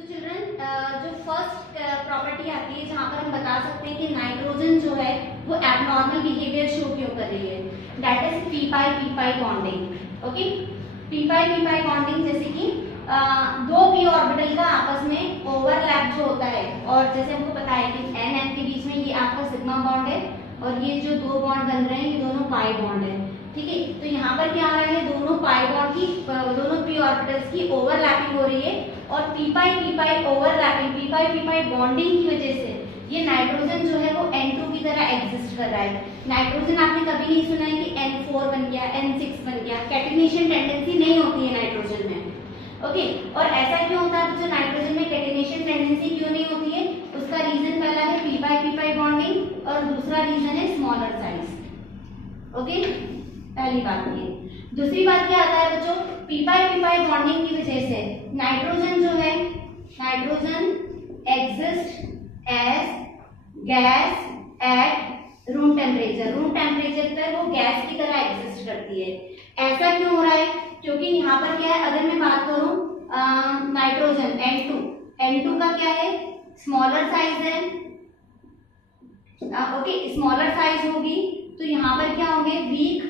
तो चिल्ड्रन जो first property आती है जहाँ पर हम बता सकते हैं कि नाइट्रोजन जो है वो एबनॉर्मल बिहेवियर शो क्यों कर रही है, that is P pi bonding. Okay, P pi bonding जैसे कि दो पी ऑर्बिटल का आपस में ओवरलैप जो होता है, और जैसे हमको पता है कि एन एन के बीच में ये आपका सिग्मा बॉन्ड है और ये जो दो बॉन्ड बन रहे हैं ये दोनों पाई बॉन्ड है। ठीक है, तो यहाँ पर क्या आ रहा है, दोनों पाई बॉन्ड की दोनों पी ऑर्बिटल्स की ओवरलैपिंग हो रही है और पी पाई ओवरलैपिंग पी पाई बॉन्डिंग की वजह से ये नाइट्रोजन जो है वो N2 की तरह एग्जिस्ट कर रहा है। नाइट्रोजन आपने कभी नहीं सुना है कि N4 बन गया, N6 बन गया, कैटिनेशन टेंडेंसी नहीं होती है नाइट्रोजन में। ओके, और ऐसा क्यों होता है, जो नाइट्रोजन में कैटिनेशन टेंडेंसी क्यों नहीं होती है, उसका रीजन पहला है पी पाई बॉन्डिंग और दूसरा रीजन है स्मॉलर साइज। ओके, पहली बात ये। दूसरी बात क्या आता है बच्चों, पी पाई बॉन्डिंग की वजह से नाइट्रोजन जो है, nitrogen exist as gas at room temperature. Room temperature पर वो गैस की तरह एग्जिस्ट करती है। ऐसा क्यों हो रहा है, क्योंकि यहाँ पर क्या है, अगर मैं बात करूं नाइट्रोजन N2 का क्या है, स्मॉलर साइज है। ओके, स्मॉलर साइज होगी तो यहाँ पर क्या होंगे, वीक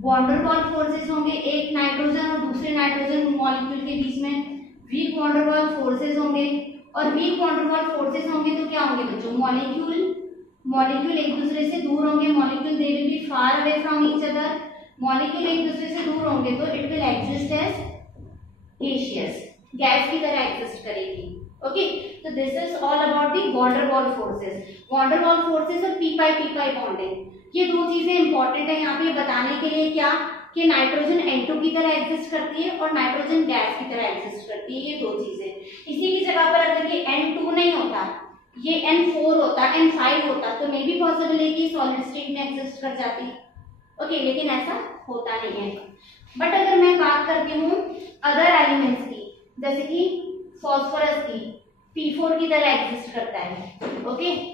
वॉन्डरवॉल फोर्सेस होंगे, एक नाइट्रोजन और दूसरे नाइट्रोजन मॉलिक्यूल के बीच में वीक वॉन्डरवॉल फोर्सेस होंगे, और वीक वॉन्डरवॉल फोर्सेस होंगे तो क्या होंगे बच्चों, मॉलिक्यूल एक दूसरे से दूर होंगे, molecule they will be far away from each other. Molecule एक दूसरे से दूर होंगे तो it will exist as gaseous, gas की तरह एग्जिस्ट करेगी। ओके, तो this is all about the van der Waals forces और पी पाई बॉन्डिंग। ये दो चीजें इंपॉर्टेंट है यहाँ पे बताने के लिए, क्या कि नाइट्रोजन N2 की तरह एग्जिस्ट करती है और नाइट्रोजन गैस की तरह एग्जिस्ट करती है, ये दो चीजें। इसी की जगह पर अगर ये N2 नहीं होता, ये N4 होता, N5 होता तो मे बी पॉसिबल है कि सॉलिड स्टेट में एग्जिस्ट कर जाती। ओके, लेकिन ऐसा होता नहीं है। बट अगर मैं बात करती हूँ अदर एलिमेंट्स की, जैसे कि फॉस्फोरस की, P4 की तरह एग्जिस्ट करता है। ओके,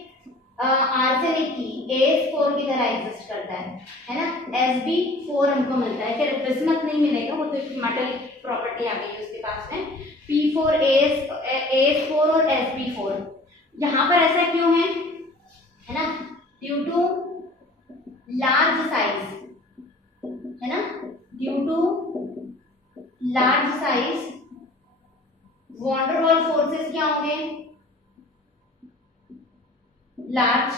आर्सेनिक की AS4 की तरह एग्जिस्ट करता है ना, Sb4 हमको मिलता है, फिर बिस्मथ नहीं मिलेगा, वो तो एक मेटल प्रॉपर्टी आ गई उसके पास में, P4 AS4 और Sb4। यहाँ पर ऐसा क्यों है ना, ड्यू टू लार्ज साइज, है ना, due to large size van der Waals forces क्या होंगे, लार्ज,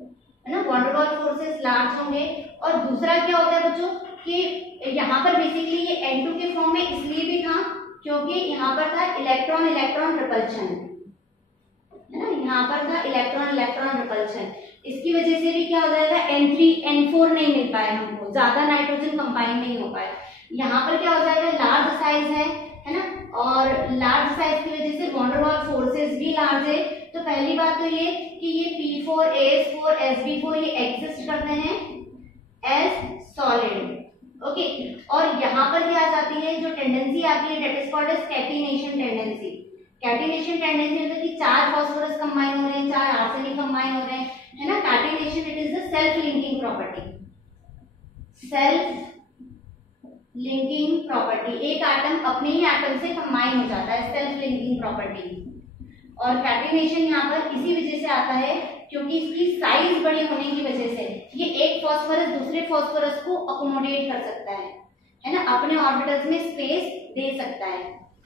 है ना, वॉन्डरवॉल फोर्सेस लार्ज होंगे। और दूसरा क्या होता है बच्चों कि यहाँ पर बेसिकली ये N2 के फॉर्म में इसलिए भी था क्योंकि यहाँ पर था इलेक्ट्रॉन रिपल्शन, है ना, यहाँ पर था इलेक्ट्रॉन रिपल्शन। इसकी वजह से भी क्या हो जाएगा, N3 N4 नहीं मिल पाया हमको, ज्यादा नाइट्रोजन कंबाइन नहीं हो पाया। यहाँ पर क्या हो जाएगा, लार्ज साइज है ना, और लार्ज साइज की वजह से वॉन्डरवॉल फोर्सेस भी लार्ज है। तो पहली बात तो ये कि ये P4 AS4 Sb4 ये एग्जिस्ट करते हैं एज सॉलिड। ओके, और यहाँ पर क्या आ जाती है, जो टेंडेंसी आती है that is called as catenation tendency. Catenation tendency मतलब कि चार फॉस्फोरस कंबाइन हो रहे हैं, चार आर्सेनिक कंबाइन हो रहे हैं, है ना। Catenation it is the self linking property, एक एटम अपने ही एटम से कंबाइन हो जाता है, सेल्फ लिंकिंग प्रॉपर्टी। और कैटिनेशन यहाँ पर इसी वजह से आता है क्योंकि इसकी साइज बड़ी होने की वजह से ये एक फॉस्फोरस दूसरे फॉस्फोरस को अकोमोडेट कर सकता है ना, अपने ऑर्बिटल्स में स्पेस दे सकता है।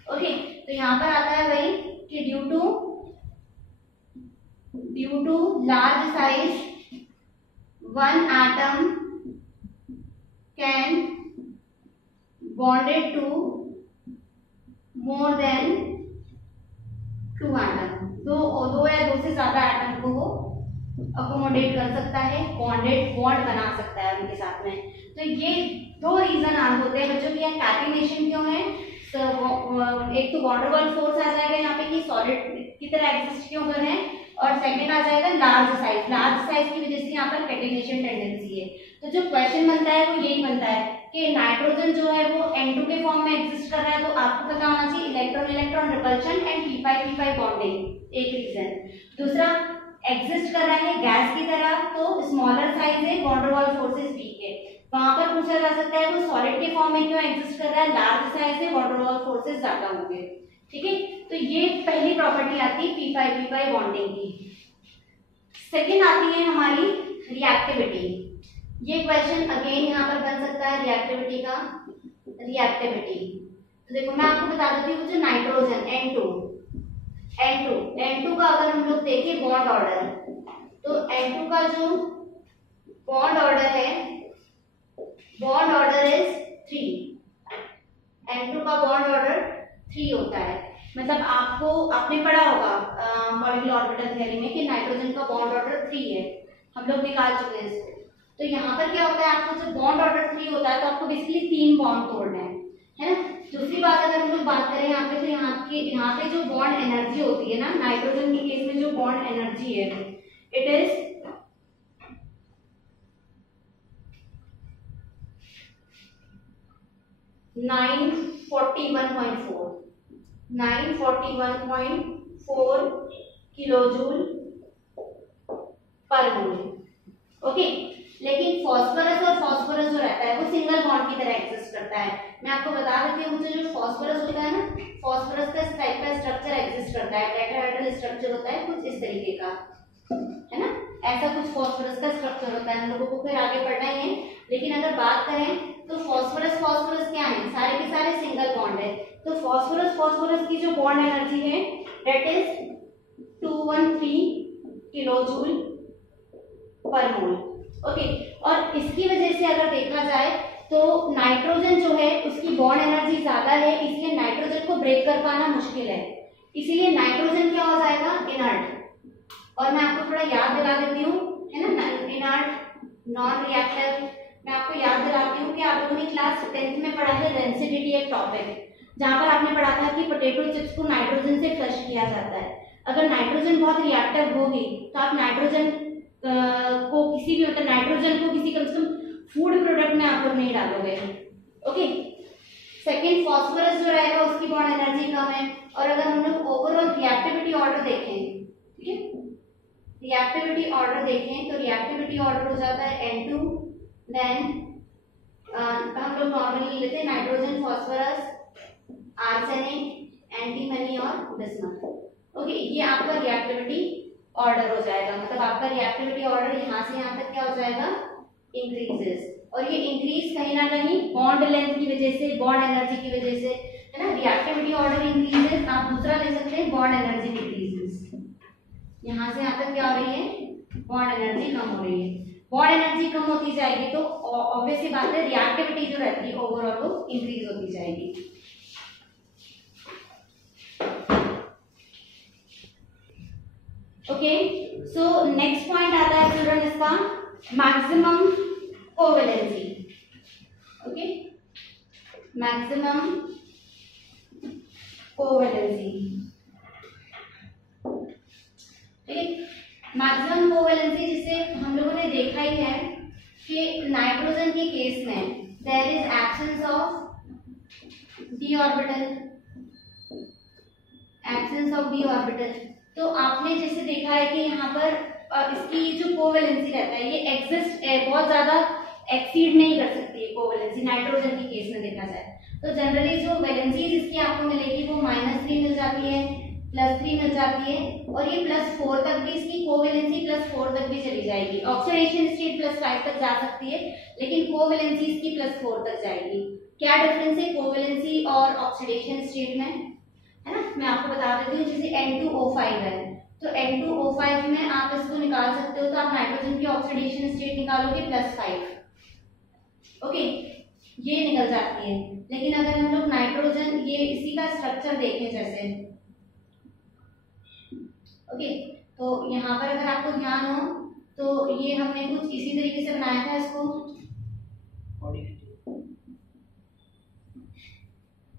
ओके, तो यहाँ पर आता है वही कि due to large size one atom can bonded to more than two atom, दो या दो से ज्यादा एटम को वो अकोमोडेट कर सकता है, बॉन्ड बना सकता है उनके साथ में। तो ये दो रीजन होते हैं बच्चों की, कैटिनेशन क्यों है, तो एक तो वॉन्डरवॉल फोर्स आ जाएगा यहाँ पे कि सॉलिड की तरह एग्जिस्ट क्यों कर रहे हैं, और सेकंड आ जाएगा लार्ज साइज की वजह से यहाँ पर कैटिनेशन टेंडेंसी है। तो जो क्वेश्चन बनता है वो यही बनता है कि नाइट्रोजन जो है वो N2 के फॉर्म में एग्जिस्ट कर रहा है, तो आपको पता होना चाहिए electron repulsion and P pi bonding, एक रीजन। दूसरा एग्जिस्ट कर रहा है गैस की तरह, तो स्मॉलर साइज है, वॉन्डरवॉल फोर्सेस वीक है। वहां पर पूछा जा सकता है वो सॉलिड के फॉर्म में क्यों एग्जिस्ट कर रहा है, लार्ज साइज है, वॉन्डरवॉल फोर्सेस ज्यादा होंगे। ठीक है, तो ये पहली प्रॉपर्टी आती है p5p5 बॉन्डिंग की। सेकेंड आती है हमारी रिएक्टिविटी। ये क्वेश्चन अगेन यहाँ पर बन सकता है रिएक्टिविटी का। रिएक्टिविटी तो देखो मैं आपको बता देती हूँ, जो नाइट्रोजन N2 का अगर हम लोग देखें बॉन्ड ऑर्डर, तो N2 का जो बॉन्ड ऑर्डर है, बॉन्ड ऑर्डर इज 3। N2 का बॉन्ड ऑर्डर 3 होता है। मतलब आपने पढ़ा होगा मॉलिक्यूलर ऑर्बिटल थ्योरी में कि नाइट्रोजन का बॉन्ड ऑर्डर 3 है, हम लोग निकाल चुके हैं इसको। तो यहाँ पर क्या होता है, आपको जब बॉन्ड ऑर्डर 3 होता है तो आपको बेसिकली 3 बॉन्ड तोड़ना है ना। दूसरी बात अगर हम लोग बात करें यहाँ पे, तो यहाँ पे जो बॉन्ड एनर्जी होती है ना, नाइट्रोजन के केस में जो बॉन्ड एनर्जी है इट इज 941.4 किलोजूल पर मोल। ओके, लेकिन फॉस्फोरस जो रहता है वो सिंगल बॉन्ड की तरह एग्जिस्ट करता है। मैं आपको बता देती हूँ, मुझे जो फॉस्फोरस होता है ना, फॉस्फोरस का इस टाइप का स्ट्रक्चर एग्जिस्ट करता है, टेट्राहेड्रल स्ट्रक्चर होता है कुछ इस तरीके का, है ना, ऐसा कुछ फॉस्फोरस का स्ट्रक्चर होता है। हम लोगों को फिर आगे पढ़ना ही है, लेकिन अगर बात करें तो फॉस्फोरस क्या है, सारे के सारे सिंगल बॉन्ड है। तो फॉस्फोरस की जो बॉन्ड एनर्जी है दैट इज 213 किलोजूल पर मोल। ओके, और इसकी वजह से अगर देखा जाए तो नाइट्रोजन जो है उसकी बॉन्ड एनर्जी ज्यादा है, इसलिए नाइट्रोजन को ब्रेक कर पाना मुश्किल है, इसीलिए नाइट्रोजन क्या हो जाएगा, इनर्ट। और मैं आपको थोड़ा याद दिला देती हूँ, है ना, इनर्ट नॉन रिएक्टिव। मैं आपको याद दिलाती हूँ कि आप लोगों ने क्लास 10th में पढ़ा है डेंसिटी एक टॉपिक, जहाँ पर आपने पढ़ा था कि पोटैटो चिप्स को नाइट्रोजन से फ्लश किया जाता है। अगर नाइट्रोजन बहुत रिएक्टिव होगी तो आप नाइट्रोजन को किसी भी मतलब नाइट्रोजन को किसी कम से कम फूड प्रोडक्ट में आप लोग नहीं डालोगे। ओके, सेकेंड फॉस्फोरस जो रहेगा उसकी बॉन्ड एनर्जी कम है। और अगर हम लोग ओवरऑल रिएक्टिविटी ऑर्डर देखें, ठीक है, रिएक्टिविटी ऑर्डर देखें तो रिएक्टिविटी ऑर्डर हो जाता है N2, देन हम लोग नॉर्मली लेते हैं नाइट्रोजन, फॉस्फोरस, आर्सेनिक, एंटीमनी और बिस्मथ। ओके, ये आपका रिएक्टिविटी ऑर्डर हो जाएगा। मतलब आपका रिएक्टिविटी ऑर्डर यहाँ से यहाँ तक क्या हो जाएगा, इंक्रीजेस। और ये इंक्रीज कहीं ना कहीं बॉन्ड लेंथ की वजह से, बॉन्ड एनर्जी की वजह से, है ना। रिएक्टिविटी ऑर्डर इंक्रीजेस, आप दूसरा ले सकते हैं बॉन्ड एनर्जी डिक्रीजेस। यहाँ से यहाँ तक क्या हो रही है, बॉन्ड एनर्जी कम हो रही है। बॉन्ड एनर्जी कम होती जाएगी तो ऑब्वियस सी बात है रिएक्टिविटी जो रहती है ओवरऑल वो इंक्रीज होती जाएगी। ओके, सो नेक्स्ट पॉइंट आता है स्टूडेंट इसका maximum covalency. Okay, maximum covalency, ठीक है। मैक्सिमम कोवेलेंसी जिसे हम लोगों ने देखा ही है कि नाइट्रोजन के केस में there is absence of d orbital, absence of d orbital. तो आपने जैसे देखा है कि यहाँ पर इसकी जो कोवेलेंसी रहता है ये एग्जिस्ट बहुत ज्यादा एक्सीड नहीं कर सकती है कोवेलेंसी, नाइट्रोजन के केस में देखा जाए तो जनरली जो वैलेंसी इसकी आपको मिलेगी वो -3 मिल जाती है, +3 मिल जाती है, और ये +4 तक भी इसकी कोवेलेंसी +4 तक भी चली जाएगी। ऑक्सीडेशन स्टेट +5 तक जा सकती है, लेकिन कोवेलेंसी इसकी +4 तक जाएगी। क्या डिफरेंस है कोवेलेंसी और ऑक्सीडेशन स्टेट में, है ना। मैं आपको बता देती हूँ, जैसे N2O5 है तो N2O5 में आप इसको निकाल सकते हो, तो आप नाइट्रोजन की ऑक्सीडेशन स्टेट निकालोगे +5। ओके, ये निकल जाती है। लेकिन अगर हम लोग नाइट्रोजन, ये इसी का स्ट्रक्चर देखें जैसे, ओके, तो यहाँ पर अगर आपको ध्यान हो तो ये हमने कुछ इसी तरीके से बनाया था इसको।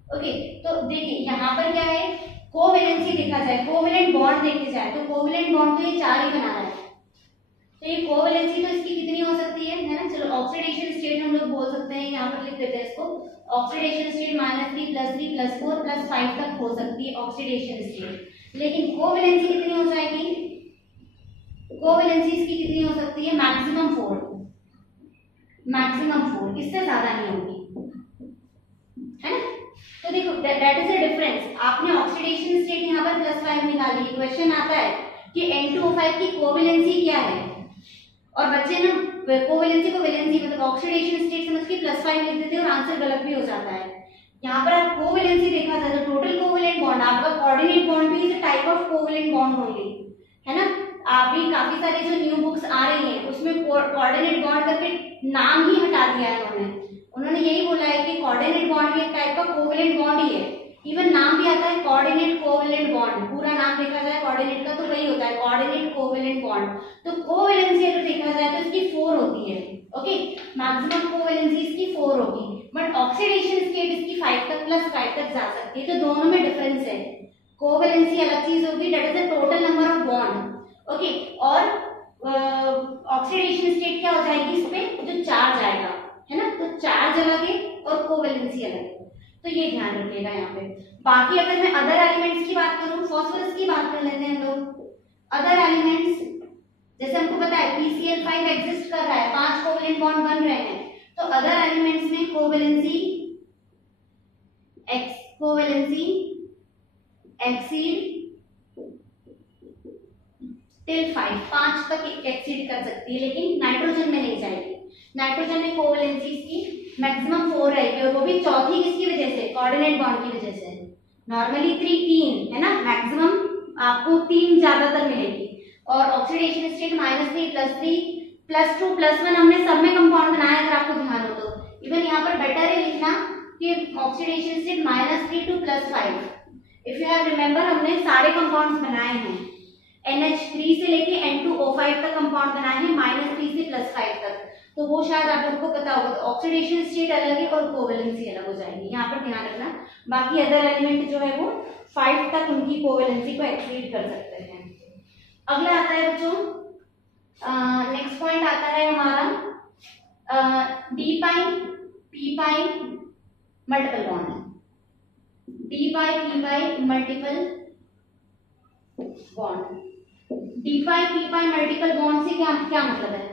ओके, तो देखिए यहाँ पर क्या है, कोवेलेंसी देखा जाए, कोवेलेंट बॉन्ड देखे जाए तो कोवेलेंट बॉन्ड तो ये 4 ही बना रहा है, तो ये कोवेलेंसी तो इसकी कितनी हो सकती है ना। चलो ऑक्सीडेशन स्टेट हम लोग बोल सकते हैं, यहाँ पर लिख देते हैं इसको, ऑक्सीडेशन स्टेट -3 +3 +4 +5 तक हो सकती है ऑक्सीडेशन स्टेट। लेकिन कोवेलेंसी कितनी हो जाएगी, कोवेलेंसी इसकी कितनी हो सकती है, मैक्सिमम 4, इससे ज्यादा नहीं होगी, है ना। तो देखो दैट इज द डिफरेंस। आपने ऑक्सीडेशन क्वेश्चन आता है कि N2O5 की कोवेलेंसी क्या है, और बच्चे ना कोवेलेंसी को वैलेंसी मतलब ऑक्सीडेशन स्टेट समझ के +5 लिख देते हैं और आंसर गलत भी हो जाता है। यहाँ पर आप कोवेलेंसी देखा जाए तो टोटल कोवेलेंट बॉन्ड, आपका कोऑर्डिनेट बॉन्ड भी is a type of covalent bond only, है ना। आप भी काफी सारे जो न्यू बुक्स आ रही हैं उसमें कोऑर्डिनेट बॉन्ड करके नाम ही हटा दिया है उन्होंने यही बोला है कि कोऑर्डिनेट बॉन्ड भी एक टाइप का कोवेलेंट बॉन्ड ही है। इवन नाम भी आता है कोऑर्डिनेट कोवेलेंट बॉन्ड, पूरा नाम देखा जाए कोऑर्डिनेट का तो वही होता है कोऑर्डिनेट कोवेलेंट बॉन्ड। तो कोवेलेंसी अगर देखा जाए तो इसकी 4 होती है, ओके, मैक्सिमम कोवेलेंसी इसकी 4 होगी, बट ऑक्सीडेशन स्टेट इसकी 5 तक +5 तक जा सकती है। तो दोनों में डिफरेंस है, कोवेलेंसी अलग चीज होगी, that is the total number of bond, okay, और ऑक्सीडेशन स्टेट क्या हो जाएगी इस पे, जो चार्ज आएगा, है ना, तो चार्ज अलग है और कोवेलेंसी अलग है, तो ये ध्यान रखिएगा यहाँ पे। बाकी अगर मैं अदर एलिमेंट्स की बात करूं, फास्फोरस की बात कर लेते हैं हम लोग। अदर एलिमेंट्स जैसे हमको पता है PCl5 एग्जिस्ट कर रहा है, 5 कोवेलेंट बॉन्ड बन रहे हैं, तो अदर एलिमेंट्स में कोवेलेंसी एक्सीड टिल 5 तक एक्सीड कर सकती है, लेकिन नाइट्रोजन में नहीं जाएगी। नाइट्रोजन में कोवेलेंसी की मैक्सिमम 4 रहेगी, और वो भी चौथी किसकी वजह से, कोऑर्डिनेट बॉन्ड की वजह से। नॉर्मली 3 है ना, मैक्सिमम आपको 3 ज्यादातर मिलेगी, और ऑक्सीडेशन स्टेट -3 +3 +2 +1 हमने सब में कंपाउंड बनाया, अगर आपको ध्यान हो तो। इवन यहाँ पर बेटर है लिखना कि oxidation state -3 to +5। If you have remember हमने सारे कंपाउंड्स बनाए हैं, NH3 से लेके N2O5 तक कंपाउंड बनाए हैं, -3 से +5 तक, तो वो शायद आप लोग को पता होगा। तो ऑक्सीडेशन स्टेट अलग है और कोवेलेंसी अलग हो जाएगी, यहाँ पर ध्यान रखना। बाकी अदर एलिमेंट जो है वो 5 तक उनकी कोवेलेंसी को एक्सीड कर सकते हैं। अगला आता है बच्चों, नेक्स्ट पॉइंट आता है हमारा D-P-Pi multiple bond. D-P-Pi multiple bond, D-P-Pi multiple bond से क्या मतलब है,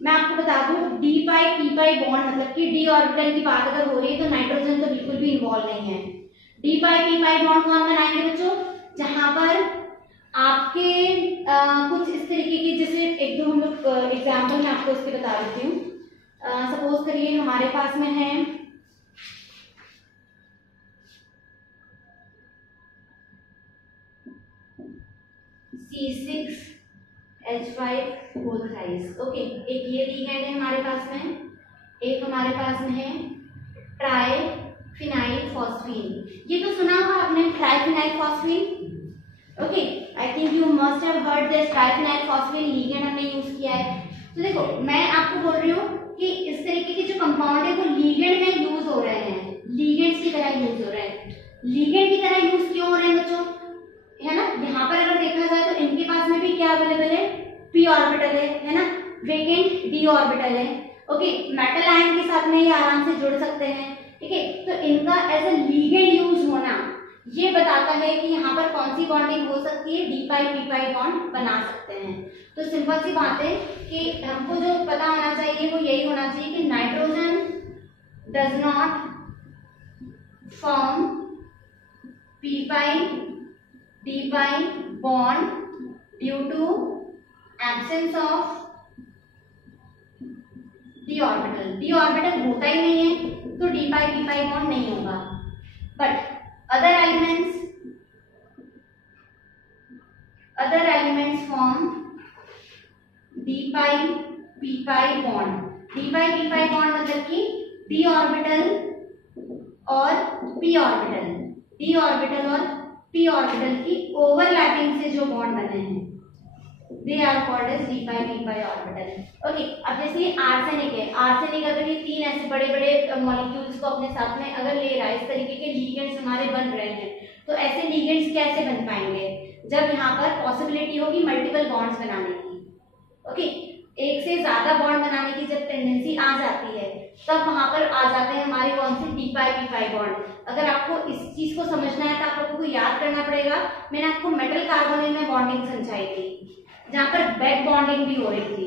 मैं आपको बता दूं। D-P-Pi बॉन्ड मतलब कि d ऑर्बिटल की बात अगर हो रही है तो नाइट्रोजन तो बिल्कुल भी इन्वॉल्व नहीं है। D-P-Pi बॉन्ड कौन बनाएंगे बच्चों, जहां पर आपके कुछ इस तरीके की, जैसे एक दो हम लोग एग्जाम्पल मैं आपको इसके बता देती हूँ। सपोज करिए हमारे पास में है C6H5 होल थ्राइस, ओके, एक ये लिगेंड है हमारे पास में, एक हमारे पास में है ट्राइफिनाइल फॉस्फीन। ये तो सुना होगा आपने triphenyl phosphine, okay, I think you must have heard this. Triphenyl phosphine ligand हमने यूज किया है। तो देखो मैं आपको बोल रही हूँ कि इस तरीके के जो कंपाउंड है वो लिगेंड में यूज हो रहे हैं, लिगेंड्स की तरह यूज हो रहे हैं। लिगेंड की तरह यूज क्यों हो रहे हैं बच्चों, है ना, यहाँ पर अगर देखा जाए तो इनके पास में भी क्या अवेलेबल है, p ऑर्बिटल है ना, वेकेंट d ऑर्बिटल है, ओके, मेटल आयन के साथ में ये आराम से जुड़ सकते हैं, ठीक है। तो इनका एज ए लिगेंड यूज होना ये बताता है कि यहाँ पर कौन सी बॉन्डिंग हो सकती है, D-P-Pi बॉन्ड बना सकते हैं। तो सिंपल सी बात है कि हमको जो पता होना चाहिए वो यही होना चाहिए कि nitrogen does not form D-Pi bond due to absence of d orbital। d orbital होता ही नहीं है तो D-Pi bond नहीं होगा। But other elements form D-Pi bond। D-Pi bond मतलब कि d orbital और p orbital, d orbital और p ऑर्बिटल की ओवरलैपिंग से जो बॉन्ड बने हैं they are called as D-Pi orbital. Okay, अब जैसे आर्सेनिक है, आर्सेनिक अगर ये 3 ऐसे बड़े बड़े मॉलिक्यूल्स को अपने साथ में अगर ले रहा है, इस तरीके के लिगेंड्स हमारे बन रहे हैं, तो ऐसे लिगेंड्स कैसे बन पाएंगे, जब यहाँ पर पॉसिबिलिटी होगी मल्टीपल बॉन्ड्स बनाने की। ओके, एक से ज्यादा बॉन्ड बनाने की जब टेंडेंसी आ जाती है तब वहां पर आ जाते हैं हमारे कौन से D-Pi बॉन्ड। अगर आपको इस चीज को समझना है तो आप लोगों को याद करना पड़ेगा, मैंने आपको मेटल कार्बोनिल में बॉन्डिंग समझाई थी जहां पर बैक बॉन्डिंग भी हो रही थी।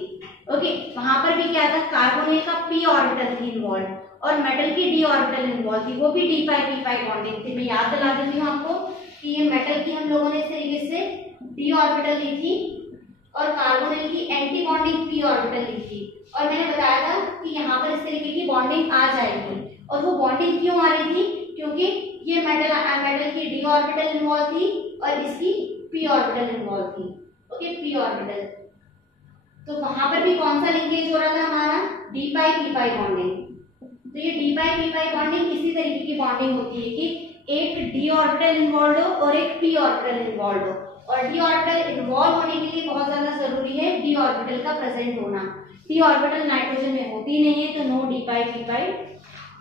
ओके, वहां पर भी क्या था, कार्बोनिल का p ऑर्बिटल थी इन्वॉल्व और मेटल की d ऑर्बिटल इन्वॉल्व थी, वो भी D-Pi बॉन्डिंग थी। मैं याद दिला देती हूँ आपको कि ये मेटल की हम लोगों ने इस तरीके से d ऑर्बिटल ली थी और कार्बोनिल की एंटी बॉन्डिंग p ऑर्बिटल ली थी, और मैंने बताया था कि यहाँ पर इस तरीके की बॉन्डिंग आ जाएगी। और वो बॉन्डिंग क्यों आ रही थी? क्योंकि ये मेटल की d ऑर्बिटल इन्वॉल्व थी और इसकी p ऑर्बिटल इन्वॉल्व थी। Okay, p orbital. तो वहां पर भी कौन सा लिंकेज हो रहा था हमारा? d pi p pi bonding. तो ये d pi p pi bonding इसी तरीके की बॉन्डिंग होती है कि एक d ऑर्बिटल इन्वॉल्व हो और एक p ऑर्बिटल इन्वॉल्व हो, और d ऑर्बिटल इन्वॉल्व होने के लिए बहुत ज्यादा जरूरी है d ऑर्बिटल का प्रेजेंट होना। p ऑर्बिटल नाइट्रोजन में होती नहीं है, तो no d pi p pi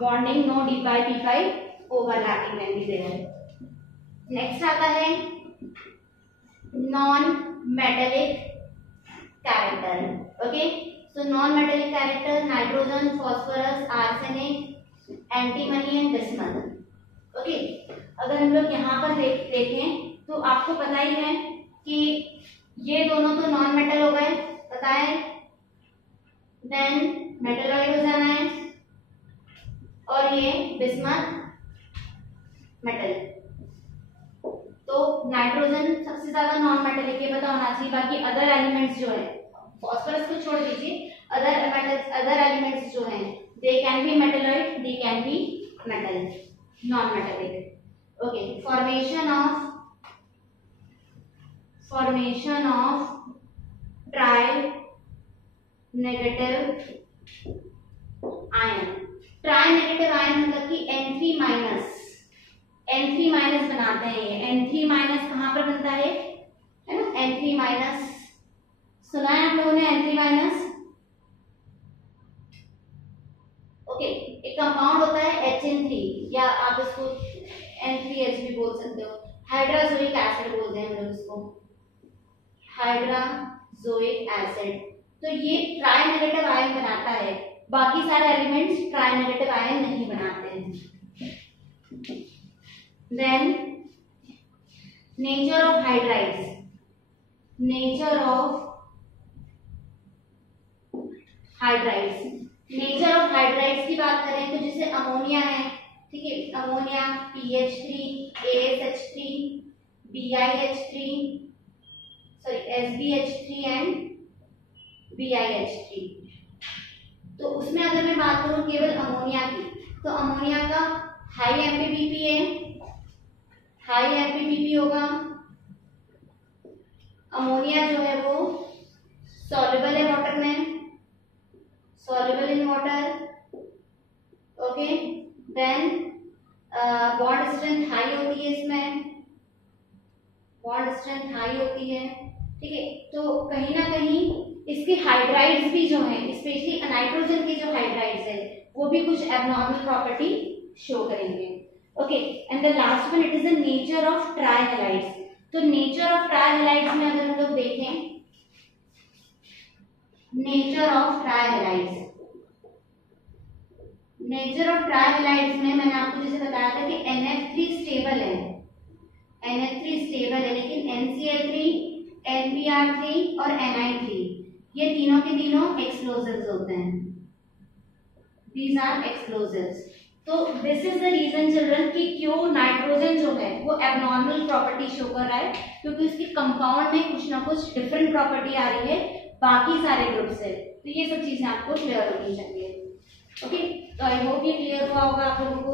bonding, no d pi p pi overlapping can be there. Next आता है non metallic character. Okay, so non-metallic character nitrogen, phosphorus, arsenic, antimony and bismuth. Okay, अगर हम लोग यहाँ पर देखें तो आपको पता ही है कि ये दोनों तो नॉन मेटल हो गए, पता है। देन मेटलॉइड हो जाना है और ये बिस्मथ मेटल। तो नाइट्रोजन सबसे ज्यादा नॉन मेटेलिक ये पता होना चाहिए। बाकी अदर एलिमेंट्स जो है, फॉस्फोरस को छोड़ दीजिए, अदर एलिमेंट्स जो हैं they can be metalloid, they can be metal, non metallic. Okay, formation of try negative ion. Try negative ion मतलब कि N3 माइनस बनाते हैं ये। N3 माइनस कहाँ पर बनता है ना? N3 माइनस सुना है आप लोगों ने? N3 माइनस, ओके, एक कंपाउंड होता है HN3, या आप इसको N3H भी बोल सकते हो। हाइड्राजोइक एसिड बोलते हैं हम लोग इसको, हाइड्राजोइक एसिड। तो ये ट्राई नेगेटिव आयन बनाता है, बाकी सारे एलिमेंट्स ट्राई नेगेटिव आयन नहीं बनाते हैं। Then nature of hydrides. Nature of hydrides की बात करें तो जैसे अमोनिया है, ठीक है, ammonia PH3, ASH3, BiH3, sorry SbH3 and BiH3। तो उसमें अगर मैं बात करूं केवल अमोनिया की, तो अमोनिया का हाई MPBP है, हाई MPBP होगा। अमोनिया जो है वो सॉल्युबल है वाटर में, soluble in water. Okay, then bond strength high होती है इसमें, bond strength high होती है, ठीक है। तो कहीं ना कहीं इसके हाइड्राइड्स भी जो हैं, स्पेशली नाइट्रोजन के जो हाइड्राइड्स है वो भी कुछ एबनॉर्मल प्रॉपर्टी शो करेंगे। Okay, and the last one it is the nature of trihalides. तो नेचर ऑफ ट्राइहैलाइड्स में अगर हम लोग देखें, nature of trihalides, nature of trihalides में मैंने आपको जैसे बताया था कि NF3 स्टेबल है, NF3 स्टेबल है, लेकिन NCl3, NBr3 और Ni3 ये तीनों के तीनों एक्सप्लोजिव्स होते हैं। These are explosives. तो this is the reason children कि क्यों नाइट्रोजन जो है वो एबनॉर्मल प्रॉपर्टी शो कर रहा है, क्योंकि उसकी कंपाउंड में कुछ ना कुछ डिफरेंट प्रॉपर्टी आ रही है बाकी सारे ग्रुप से। तो ये सब चीजें आपको क्लियर होनी चाहिए। ओके, तो आई होप ये क्लियर हुआ होगा आप लोगों को।